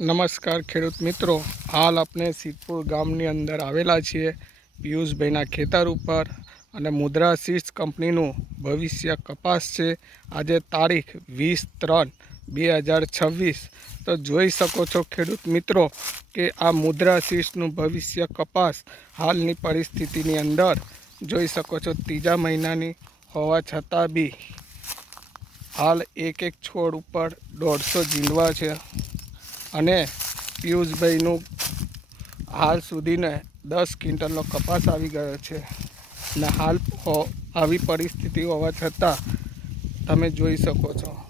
નમસ્કાર ખેડૂત મિત્રો, હાલ આપણે સિદ્ધપુર ગામની અંદર આવેલા છીએ પિયુષભાઈના ખેતર ઉપર અને મુદ્રા સીડ્સ કંપનીનું ભવિષ્ય કપાસ છે। આજે તારીખ 20/3/2026। તો જોઈ શકો છો ખેડૂત મિત્રો કે આ મુદ્રા સીડ્સનું ભવિષ્ય કપાસ હાલની પરિસ્થિતિની અંદર જોઈ શકો છો। ત્રીજા મહિનાની હોવા છતાં બી હાલ એક છોડ ઉપર 150 ઝીંડવા છે અને પિયુષભાઈનું હાલ સુધીને 10 ક્વિન્ટલનો કપાસ આવી ગયો છે અને હાલ આવી પરિસ્થિતિ હોવા છતાં તમે જોઈ શકો છો।